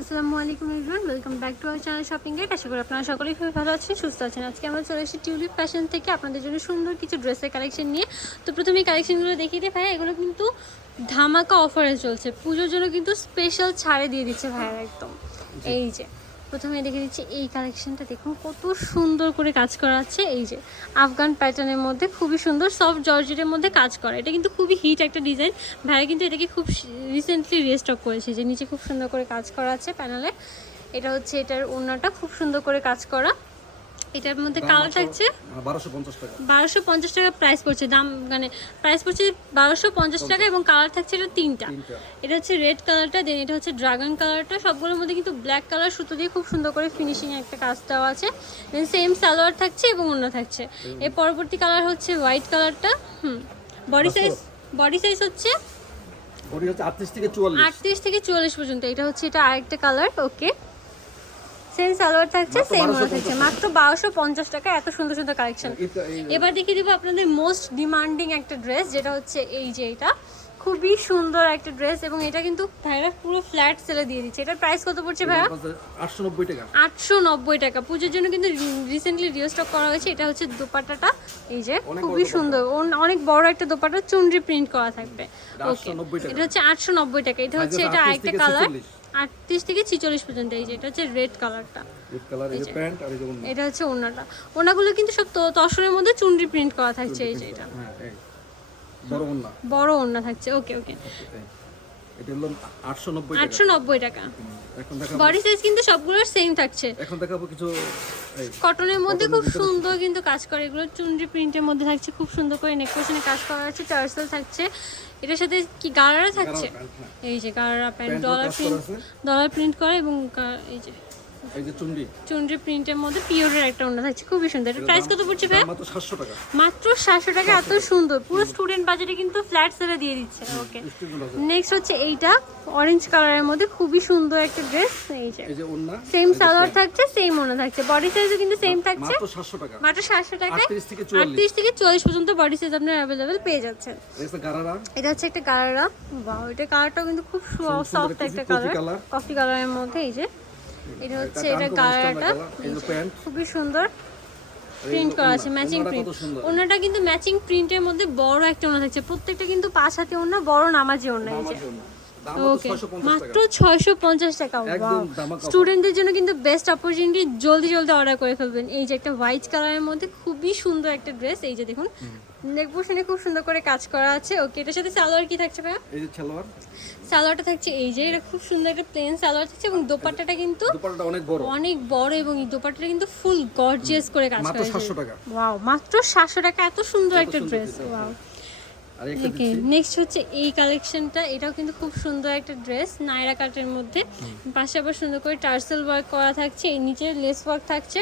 আসসালামু আলাইকুম everyone welcome back to our channel shopping এর আশা করি আপনারা সকলেই খুবই ভালো আছেন সুস্থ আছেন। আজকে আমরা চলে এসেছি টিউলিপ ফ্যাশন থেকে আপনাদের জন্য সুন্দর কিছু ড্রেসের কালেকশন নিয়ে। তো প্রথমে কালেকশনগুলো দেখিয়ে দিই ভাই এগুলো কিন্তু ধামাকা অফারে চলছে। পুজোর জন্য কিন্তু স্পেশাল ছাড়ে দিয়ে দিচ্ছে ভাইয়ারা একদম। এই যে প্রথমে দেখে দিচ্ছি এই কালেকশনটা দেখুন, কত সুন্দর করে কাজ করা আছে। এই যে আফগান প্যাটার্নের মধ্যে খুবই সুন্দর সফট জর্জেটের মধ্যে কাজ করা। এটা কিন্তু খুবই হিট একটা ডিজাইন ভাইয়া কিন্তু এটাকে খুব রিসেন্টলি রিস্টক করেছে যে নিচে খুব সুন্দর করে কাজ করা আছে প্যানেলে এটা হচ্ছে এটার ওড়নাটা, খুব সুন্দর করে কাজ করা। এটার মধ্যে কালার থাকছে? বারোশো পঞ্চাশ টাকা। বারোশো পঞ্চাশ টাকা প্রাইস পড়ছে দাম মানে প্রাইস পড়ছে বারোশো পঞ্চাশ টাকা এবং কালার থাকছে এটা তিনটা। এটা হচ্ছে রেড কালারটা দেন এটা হচ্ছে ড্রাগন কালারটা সবগুলোর মধ্যে কিন্তু ব্ল্যাক কালার সুতো দিয়ে খুব সুন্দর করে ফিনিশিং একটা কাজ দেওয়া আছে। দেন সেম সালোয়ার থাকছে এবং অন্য থাকছে। এর পরবর্তী কালার হচ্ছে হোয়াইট কালারটা হুম। বডি সাইজ বডি সাইজ হচ্ছে বডি হচ্ছে আটত্রিশ থেকে চুয়াল্লিশ। আটত্রিশ থেকে চুয়াল্লিশ পর্যন্ত। এটা হচ্ছে এটা আরেকটা কালার ওকে সেম সালোয়ার থাকছে সেম 1250 থাকছে। মাত্র বারোশো পঞ্চাশ টাকা এত সুন্দর সুন্দর কালেকশন এবার দেখিয়ে দিব আপনাদের মোস্ট ডিমান্ডিং একটা ড্রেস যেটা হচ্ছে এই যে এটা। খুবই সুন্দর একটা ড্রেস এবং এটা কিন্তু ভাইরা পুরো ফ্ল্যাট সেলে দিয়ে দিচ্ছে। এটার প্রাইস কত পড়ছে ভাইয়া? আটশো নব্বই টাকা। আটশো নব্বই টাকা। পুজোর জন্য কিন্তু রিসেন্টলি রিস্টক করা হয়েছে। এটা হচ্ছে দোপাট্টাটা। এই যে খুবই সুন্দর। অনেক বড় একটা দোপাট্টা চুনরি প্রিন্ট করা থাকবে। এটা ওকে এটা হচ্ছে আটশো নব্বই টাকা। এটা হচ্ছে এটা আরেকটা কালার 46 আটত্রিশ থেকে ছিচল্লিশ পর্যন্ত এই যে এটা হচ্ছে রেড কালারটা রেড কালার এই যে প্যান্ট আর এই যে ওড়না। এটা হচ্ছে ওনাটা ওনাগুলো কিন্তু সব তসরের মধ্যে চুনরি প্রিন্ট করা থাকছে এই যে এটা। হ্যাঁ এই। বড় ওড়না। থাকছে ওকে ওকে। এটা হলো টাকা। আটশো নব্বই টাকা। এখন দেখাবো বডি সাইজ কিন্তু সবগুলোর সেম থাকছে। এখন দেখাবো কিছু কটনের মধ্যে খুব সুন্দর কিন্তু কাজ করে। এগুলো চুনরি প্রিন্টের মধ্যে থাকছে খুব সুন্দর করে নেক পোর্শনে কাজ করা আছে টার্সেল থাকছে। এটার সাথে কি গারারা থাকছে? হ্যাঁ। এই যে gharara pant dollar print dollar print করে এবং এই যে চুনরি প্রিন্টের মধ্যে পিওরের একটা ওড়না থাকছে খুবই সুন্দর। এটা প্রাইস কত পড়ছে ভাই মাত্র সাতশো টাকা। মাত্র সাতশো টাকা এত সুন্দর। পুরো স্টুডেন্ট বাজেটে কিন্তু ফ্ল্যাট সেলে দিয়ে দিচ্ছে। ওকে নেক্সট হচ্ছে এইটা অরেঞ্জ কালারের মধ্যে খুবই সুন্দর একটা ড্রেস এই যে এই যে ওড়না সেম সালোয়ার থাকছে সেম থাকছে। বডি সাইজও কিন্তু সেম থাকছে। মাত্র সাতশো টাকা। মাত্র সাতশো টাকায় 38 থেকে 44 আটত্রিশ থেকে চল্লিশ পর্যন্ত বডি সাইজ আপনার পেয়ে যাচ্ছেন। এটা হচ্ছে একটা বাহ এটা কালারটাও কিন্তু খুব সফট একটা কালার কালার। কফি কালারের মধ্যে এই যে এটা হচ্ছে এটা কালারটা খুবই সুন্দর। প্রিন্ট করা আছে ম্যাচিং প্রিন্ট ওনাটা কিন্তু ম্যাচিং প্রিন্টের মধ্যে বড় একটা ওনা থাকছে। প্রত্যেকটা কিন্তু পাঁচ হাতে ওনা বড় নামাজে ওনা এই যে। ওকে মাত্র 650 মাত্র টাকা। ছয়শো পঞ্চাশ টাকা। স্টুডেন্টদের জন্য কিন্তু বেস্ট অপরচুনিটি জলদি জলদি অর্ডার করে ফেলবেন। এই যে একটা হোয়াইট কালারের মধ্যে খুবই সুন্দর একটা ড্রেস এই যে দেখুন। নেক পোর্শনে খুব সুন্দর করে কাজ করা আছে। ওকে এটার সাথে সালোয়ার কি থাকছে ভাইয়া? এই যে সালোয়ার। সালোয়ারটা থাকছে এই যে এটা খুব সুন্দর একটা প্লেন সালোয়ার থাকছে এবং দোপাট্টাটা কিন্তু দুপাট্টাটা অনেক বড়। অনেক বড় এবং এই দোপাট্টাটা কিন্তু ফুল গর্জিয়াস করে কাজ মাত্র করা 700 টাকা। ওয়াও মাত্র সাতশো টাকা এত সুন্দর একটা ড্রেস ওয়াও ওকে নেক্সট হচ্ছে এই কালেকশনটা এটাও কিন্তু খুব সুন্দর একটা ড্রেস নায়রা কাটের মধ্যে। পাশে আবার সুন্দর করে টার্সেল ওয়ার্ক করা থাকছে এই নিচে লেস ওয়ার্ক থাকছে।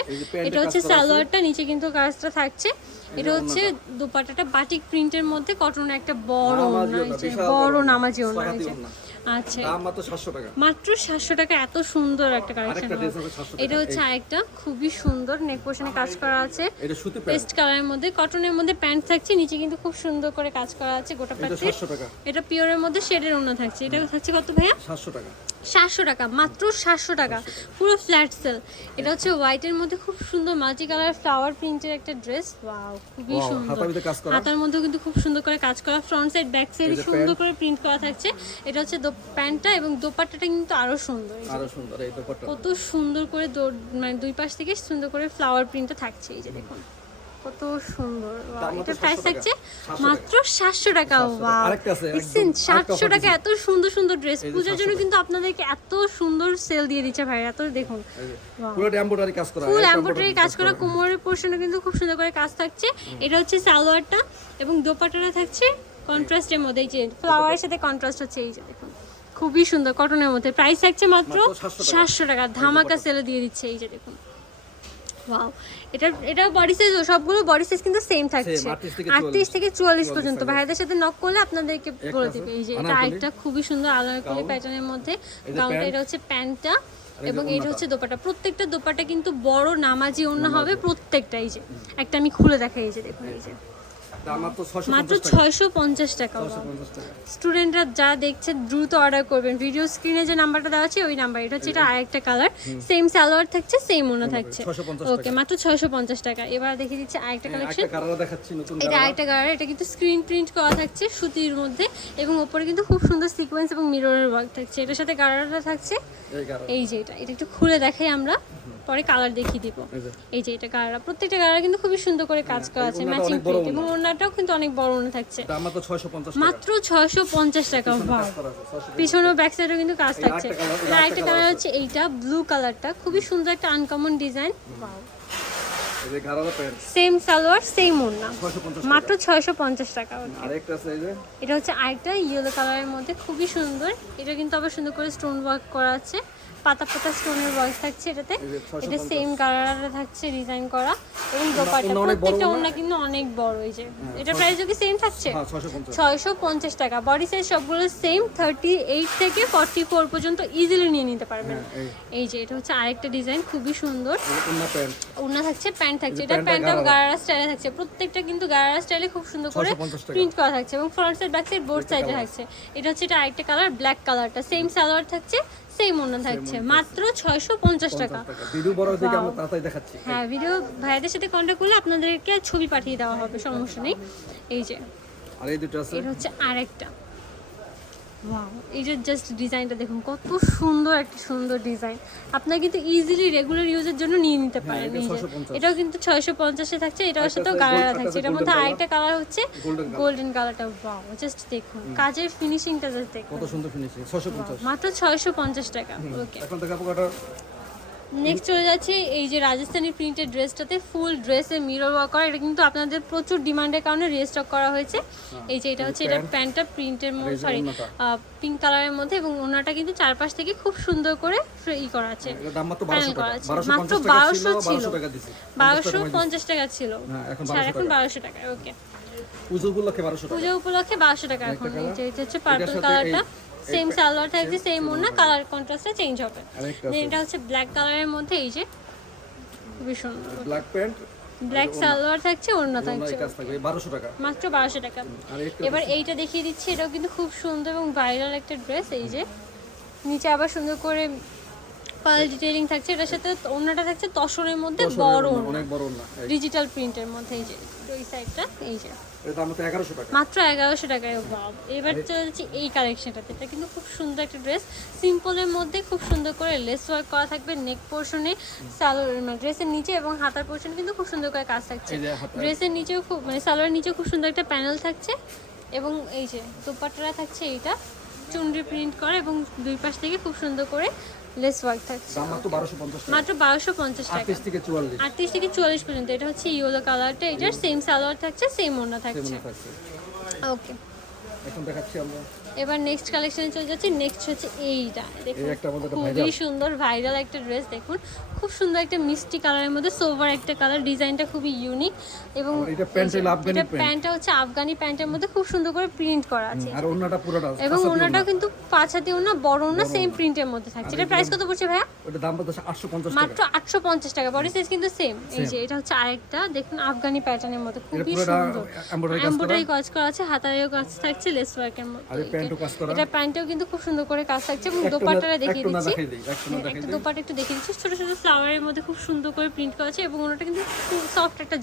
এটা হচ্ছে সালোয়ারটা নিচে কিন্তু কাজটা থাকছে। এটা হচ্ছে দুপাটাটা বাটিক প্রিন্টের মধ্যে কটনের একটা বড় বড় নামাজি ওড়না। আচ্ছা। দাম মাত্র 700 টাকা। মাত্র সাতশো টাকা এত সুন্দর একটা কালেকশন 700 এটা হচ্ছে আরেকটা খুবই সুন্দর নেক পোর্শনে কাজ করা আছে। এটা সুতি প্যান্ট। পেস্ট কালারের মধ্যে কটনের মধ্যে প্যান্ট থাকছে নিচে কিন্তু খুব সুন্দর করে কাজ করা আছে গোটা এটা 700 টাকা। এটা পিওরের মধ্যে শেডের ওনা থাকছে। এটা থাকছে কত ভাইয়া? 700 টাকা। সাতশো টাকা মাত্র সাতশো টাকা পুরো ফ্ল্যাট সেল এটা হচ্ছে হোয়াইটের মধ্যে খুব সুন্দর মাল্টি কালার ফ্লাওয়ার প্রিন্টের একটা ড্রেস ওয়াও খুবই সুন্দর। হাতার মধ্যে কিন্তু খুব সুন্দর করে কাজ করা। ফ্রন্ট সাইড ব্যাক সাইড সুন্দর করে প্রিন্ট করা থাকছে। এটা হচ্ছে প্যান্টটা এবং দোপাট্টাটা কিন্তু আরও সুন্দর। আরও সুন্দর এই দুপাট্টা। কত সুন্দর করে মানে দুই পাশ থেকে সুন্দর করে ফ্লাওয়ার প্রিন্টটা থাকছে। এই যে দেখুন। কত সুন্দর। এটা প্রাইস থাকছে মাত্র সাতশো টাকা দেখছেন সাতশো টাকা এত সুন্দর সুন্দর ড্রেস পূজার জন্য কিন্তু আপনাদেরকে এত সুন্দর সেল দিয়ে দিচ্ছে ভাই এত দেখুন. পুরো এমব্রয়ডারি কাজ করা ফুল এমব্রয়ডারি embroidery কাজ করা কোমরের পোর্শনে কিন্তু খুব সুন্দর করে কাজ থাকছে। এটা হচ্ছে সালোয়ারটা এবং দোপাট্টাটা থাকছে কন্ট্রাস্টের মধ্যে এই যে ফ্লাওয়ারের সাথে কন্ট্রাস্ট হচ্ছে এই যে দেখুন। খুবই সুন্দর কটনের মধ্যে। প্রাইস থাকছে মাত্র মাত্র 700 টাকা। সাতশো টাকা ধামাকা সেলে দিয়ে দিচ্ছে এই যে দেখুন। ওয়াও এটা এটা বডি সাইজ সবগুলো বডি সাইজ কিন্তু সেম থাকছে। 38 থেকে আটত্রিশ থেকে চুয়াল্লিশ 44 পর্যন্ত। ভাইদের সাথে নক করলে আপনাদেরকে বলে দিবে। এই যে এটা একটা খুবই সুন্দর আলারকলি প্যাটার্নের মধ্যে। গাউনটা এটা হচ্ছে প্যান্টটা এবং এটা হচ্ছে দোপাটা। প্রত্যেকটা দোপাটা কিন্তু বড় নামাজি ওড়না হবে প্রত্যেকটা। এই যে একটা আমি খুলে দেখাই এই যে দেখুন এই যে। মাত্র ছয়শো পঞ্চাশ টাকা স্টুডেন্টরা যা দেখছে দ্রুত অর্ডার করবেন। ভিডিও স্ক্রিনে যে নাম্বারটা দেওয়া আছে ওই নাম্বার এটা হচ্ছে এটা আরেকটা কালার সেম সালোয়ার থাকছে সেম ওনা থাকছে। ওকে মাত্র ছয়শো পঞ্চাশ টাকা। এবার দেখিয়ে দিচ্ছি আরেকটা কালেকশন এটা আরেকটা কালার এটা কিন্তু স্ক্রিন প্রিন্ট করা থাকছে সুতির মধ্যে এবং ওপরে কিন্তু খুব সুন্দর সিকোয়েন্স এবং মিররের ওয়ার্ক থাকছে। এটার সাথে কালারটা থাকছে এই এই যে এটা এটা একটু খুলে দেখাই আমরা। পরে কালার দেখিয়ে দিব। এই যে। এটা কালার প্রত্যেকটা কালার কিন্তু খুবই সুন্দর করে কাজ করা আছে ম্যাচিং প্রিন্ট এবং ওড়নাটাও কিন্তু অনেক বড় ওড়না থাকছে। মাত্র ছয়শো পঞ্চাশ টাকা 650 পিছনেও ব্যাক সাইডেও কিন্তু কাজ থাকছে। আরেকটা কালার হচ্ছে এইটা ব্লু কালারটা খুবই সুন্দর একটা uncommon design same salwar same ওড়না। পঞ্চাশ মাত্র ছয়শো পঞ্চাশ টাকা আরেকটা আছে এই যে। এটা হচ্ছে আরেকটা ইয়েলো কালারের মধ্যে খুবই সুন্দর। এটা কিন্তু আবার সুন্দর করে স্টোন ওয়ার্ক করা আছে। পাতা পাতা স্টোনের বয়স থাকছে এটাতে। এই যে 650 এটা সেম কালারে থাকছে ডিজাইন করা। এবং বড় প্রত্যেকটা। ওড়না কিন্তু অনেক বড় এই যে। এটা প্রাইস কি সেম থাকছে? হ্যাঁ ছয়শো পঞ্চাশ। টাকা। বডি সাইজ সবগুলো সেম থার্টি এইট থেকে ফর্টি ফোর পর্যন্ত ইজিলি নিয়ে নিতে পারবেন। হ্যাঁ এই যে এটা হচ্ছে আরেকটা ডিজাইন খুবই সুন্দর। ওড়না থাকছে প্যান্ট থাকছে। এটা প্যান্টটা প্যান্টটা গারারা। গারারা স্টাইলে থাকছে। প্রত্যেকটা কিন্তু গারারা স্টাইলে খুব সুন্দর করে প্রিন্ট করা থাকছে। এবং front side back side board সাইডে থাকছে। এটা হচ্ছে এটা আরেকটা কালার ব্ল্যাক কালারটা সেম সালোয়ার থাকছে সেম মনে থাকছে। মাত্র ছয়শো পঞ্চাশ টাকা। ভিডিও বড় থেকে আমরা তাড়াতাড়ি দেখাচ্ছি। হ্যাঁ ভিডিও ভাইদের সাথে কন্ট্যাক্ট করলে আপনাদেরকে ছবি পাঠিয়ে দেওয়া হবে সমস্যা নেই। এই যে। আর এই দুটো আছে? এটা হচ্ছে আরেকটা। এই যে জাস্ট ডিজাইনটা দেখুন কত সুন্দর একটা সুন্দর ডিজাইন আপনারা কিন্তু ইজিলি রেগুলার ইউজের জন্য নিয়ে নিতে পারেন। এই যে এটাও কিন্তু ছয়শো পঞ্চাশে থাকছে এটার সাথেও কালার থাকছে। এটার মধ্যে আরেকটা কালার হচ্ছে গোল্ডেন কালারটা ওয়াও জাস্ট দেখুন কাজের ফিনিশিংটা জাস্ট দেখুন। কত সুন্দর ফিনিশিং মাত্র ছয়শো পঞ্চাশ টাকা ওকে এখন নেক্সট চলে যাচ্ছে এই যে রাজস্থানি প্রিন্টেড ড্রেসটাতে ফুল ড্রেসে মিরর ওয়ার্ক করা এটা কিন্তু আপনাদের প্রচুর ডিমান্ডের কারণে রিস্টক করা হয়েছে। এই যে এটা হচ্ছে এটা প্যান্টটা প্রিন্টের হ্যাঁ। আর এই যে সরি। পিঙ্ক কালারের মধ্যে এবং ওনাটা কিন্তু চারপাশ থেকে খুব সুন্দর করে ই করা আছে প্যানেল করা আছে। মাত্র বারোশো ছিল। বারোশো পঞ্চাশ টাকা ছিল। হ্যাঁ, এখন 1200 এখন টাকা। বারোশো টাকা ওকে পুজো উপলক্ষে বারোশো টাকা। পুজো উপলক্ষে বারোশো টাকা এখন। এই যে এটা হচ্ছে পার্পল কালারটা সেম সালোয়ার থাকছে সেম ওনা কালার কন্ট্রাস্টটা চেঞ্জ হবে। Then এটা হচ্ছে ব্ল্যাক কালারের মধ্যে এই যে খুবই সুন্দর। ব্ল্যাক প্যান্ট ব্ল্যাক সালোয়ার থাকছে ওড়না থাকছে। মাত্র বারোশো টাকা। আর এবার এইটা দেখিয়ে দিচ্ছি এটাও কিন্তু খুব সুন্দর এবং ভাইরাল একটা ড্রেস এই যে। নিচে আবার সুন্দর করে পাল ডিটেইলিং থাকছে এটার সাথে ওড়নাটা থাকছে তসরের মধ্যে বড় ওড়না। অনেক বড় না ডিজিটাল প্রিন্টের মধ্যে এই যে ওই সাইডটা এই যে। মাত্র এগারোশো টাকায় বাব এবার চলে এই কালেকশনটাতে এটা কিন্তু খুব সুন্দর একটা ড্রেস সিম্পলের মধ্যে খুব সুন্দর করে লেস ওয়ার্ক করা থাকবে নেক পোর্শনে সালোয়ার ড্রেসের নিচে এবং হাতার পোর্শনে কিন্তু খুব সুন্দর করে কাজ থাকছে। ড্রেসের নিচেও খুব মানে সালোয়ার নিচেও খুব সুন্দর একটা প্যানেল থাকছে এবং এই যে দুপাট্টারা থাকছে এইটা। চুনরি প্রিন্ট করা এবং দুই পাশ থেকে খুব সুন্দর করে লেস ওয়ার্ক থাকছে মাত্র বারোশো পঞ্চাশ টাকা। মাত্র থেকে চুয়াল্লিশ। আটত্রিশ থেকে চুয়াল্লিশ পর্যন্ত। এটা হচ্ছে ইয়েলো কালারটা এটার সেম সালোয়ার থাকছে সেম ওড়না থাকছে। থাকছে। ওকে এখন দেখাচ্ছি আমরা। এবার নেক্সট কালেকশনে চলে যাচ্ছি। নেক্সট হচ্ছে এইটা। দেখুন খুবই। সুন্দর ভাইরাল একটা ড্রেস দেখুন। খুব সুন্দর একটা মিষ্টি কালারের মধ্যে সোভার একটা কালার ডিজাইনটা খুবই ইউনিক এবং এটা। প্যান্টটা হচ্ছে আফগানি প্যান্টের মধ্যে খুব সুন্দর করে প্রিন্ট করা আছে। আর অন্যটা পুরোটা এবং ওনাটাও কিন্তু পাঁচ হাতে ওনা বড় ওনা সেম প্রিন্টের মধ্যে থাকছে। এটা প্রাইস কত পড়ছে ভাইয়া? ওটা দাম পড়ছে আটশো পঞ্চাশ মাত্র টাকা আটশো পঞ্চাশ টাকা। বডি সাইজ কিন্তু সেম এই যে এটা হচ্ছে আরেকটা দেখুন আফগানি প্যাটার্নের মধ্যে। খুবই সুন্দর। এমব্রয়ডারি কাজ করা। এমব্রয়ডারি কাজ করা আছে হাতারেও কাজ থাকছে লেস ওয়ার্কের মধ্যে। কাজ এটা প্যান্টেও কিন্তু খুব সুন্দর করে কাজ থাকছে এবং দোপাট্টাটা দেখিয়ে দিচ্ছি। একটু হ্যাঁ। দোপাট্টা একটু দেখিয়ে দিচ্ছি। ছোট ছোট ফ্লাওয়ারের মধ্যে খুব সুন্দর করে প্রিন্ট করা আছে এবং ওনাটা কিন্তু সফট একটা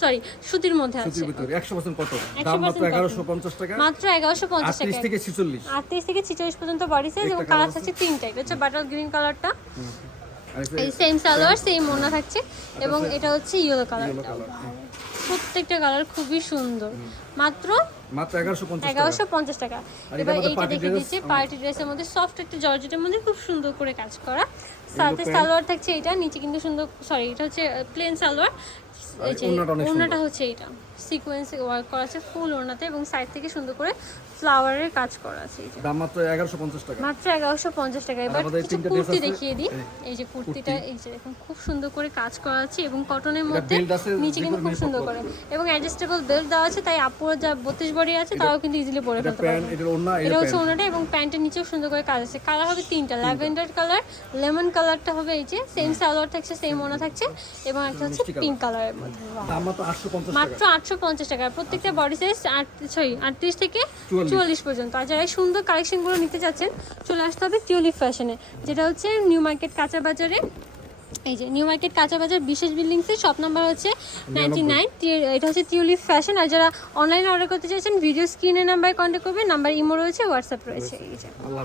সরি সুতির মধ্যে আছে। একশো পার্সেন্ট কত দাম মাত্র এগারোশো পঞ্চাশ টাকা। মাত্র এগারোশো পঞ্চাশ আটত্রিশ টাকা থেকে ছিচল্লিশ। আটত্রিশ থেকে ছিচল্লিশ পর্যন্ত বডি সাইজ এবং colour থাকছে তিনটা। এটা হচ্ছে বাটার গ্রিন কালারটা এই সেম সালোয়ার সেম ওনা থাকছে। এবং এটা হচ্ছে ইয়েলো কালার। প্রত্যেকটা কালার খুবই সুন্দর। মাত্র মাত্র এগারোশো পঞ্চাশ টাকা। এগারোশো পঞ্চাশ টাকা। এবার এইটা দেখে দিচ্ছি পার্টি ড্রেসের মধ্যে সফট একটা জর্জেটের মধ্যে খুব সুন্দর করে কাজ করা। সাথে সালোয়ার থাকছে এটা নিচে কিন্তু সুন্দর সরি এটা হচ্ছে প্লেন সালোয়ার। ওড়নাটা ওড়নাটা হচ্ছে এটা সিকোয়েন্স ওয়ার্ক করা আছে ফুল ওড়নাতে এবং সাইড থেকে সুন্দর করে ফ্লাওয়ারের কাজ করা আছে এই যে। দাম মাত্র এগারোশো পঞ্চাশ টাকা। মাত্র এগারোশো পঞ্চাশ টাকা। এবার কিছু কুর্তি দেখিয়ে দিই। এই, যে কুর্তিটা এই যে দেখুন খুব সুন্দর করে কাজ করা আছে এবং কটনের মধ্যে নিচে কিন্তু খুব সুন্দর করে। এবং অ্যাডজাস্টেবল বেল্ট দেওয়া আছে তাই আপুর যা বত্রিশ বডি আছে তাও কিন্তু ইজিলি পরে ফেলতে পারবে এটার অন্য এটা এটা হচ্ছে ওনাটা এবং প্যান্টের নিচেও সুন্দর করে কাজ আছে। কালার হবে তিনটা ল্যাভেন্ডার কালার লেমন কালারটা হবে এই যে সেম সালোয়ার থাকছে সেম ওনা থাকছে এবং একটা হচ্ছে পিঙ্ক colour। মধ্যে মাত্র আটশো পঞ্চাশ টাকা। প্রত্যেকটা বডি সাইজ সরি আটত্রিশ থেকে চুয়াল্লিশ। পর্যন্ত। আর যারা এই সুন্দর কালেকশনগুলো নিতে চাচ্ছেন চলে আসতে হবে টিউলিপ ফ্যাশনে যেটা হচ্ছে নিউ মার্কেট কাঁচা বাজারে। এই যে নিউ মার্কেট কাঁচা বাজার বিশেষ বিল্ডিংসের শপ নাম্বার হচ্ছে নাইনটি নাইন এটা হচ্ছে টিউলিপ ফ্যাশন আর যারা অনলাইনে অর্ডার করতে চাইছেন ভিডিও স্ক্রিনের নাম্বারে কন্ট্যাক্ট করবেন নাম্বার ইমো রয়েছে হোয়াটসঅ্যাপ রয়েছে। এই যে। আল্লাহ